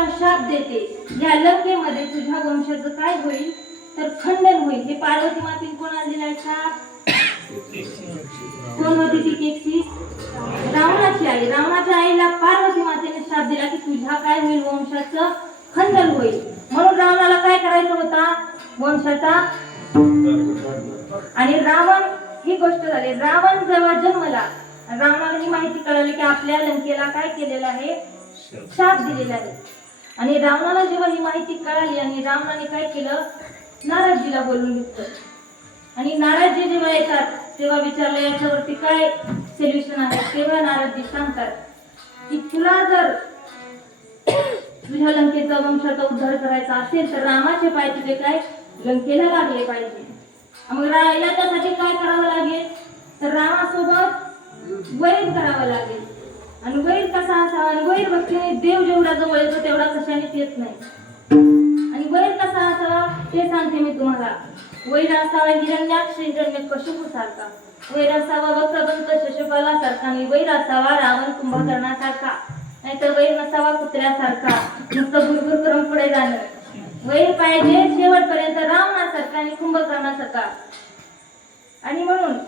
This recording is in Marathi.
तुला शाप देते. या लंकेमध्ये तुझ्या वंशाचं काय होईल? तर खंडन होईल. हे पार्वती मातेने कोणाला दिलाय शाप? कोण होती ती केकसी रावणाची आई. रावणाच्या आईला पार्वती मातेने शाप दिला की तुझ्या काय होईल? वंशाचं खंडन होईल. म्हणून रावणाला काय करायचं होता? वंशाचा आणि रावण ही गोष्ट झाली. रावण जेव्हा जन्मला रावणाला ही माहिती कळाली की आपल्या लंकेला काय केलेलं आहे? शाप दिलेला आहे. आणि रावणाला जेव्हा ही माहिती कळाली आणि रावणाने काय केलं? नारदजीला बोलून घेतलं. आणि नाराजी जेव्हा येतात तेव्हा विचारलं याच्यावरती काय सोल्युशन आहे? तेव्हा नाराजी सांगतात की तुला जर तुझ्या लंकेचा वंशाचा उद्धार करायचा असेल तर रामाचे पाय तुझे काय? लंकेला लागले पाहिजे. मग याच्यासाठी काय करावं लागेल? तर रामासोबत वैर करावं लागेल. आणि वैर कसा असावा? आणि वैर जेवढा जवळ येतो तेवढा कशानेच येत नाही. आणि वैर कसा असावा ते सांगते मी तुम्हाला. वैर असावा हिरण्याक्ष हिरण्य कशुपू सारखा. वैर असावा वक्रबंत शशपाला सारखा आणि वैर असावा रावण कुंभकर्णासारखा. नाहीतर वैर नसावा कुत्र्यासारखा. नुसतं भुरभुर करून पुढे जाणं. वैर पाहिजे शेवटपर्यंत रावणासारखा आणि कुंभकर्णासारखा. आणि म्हणून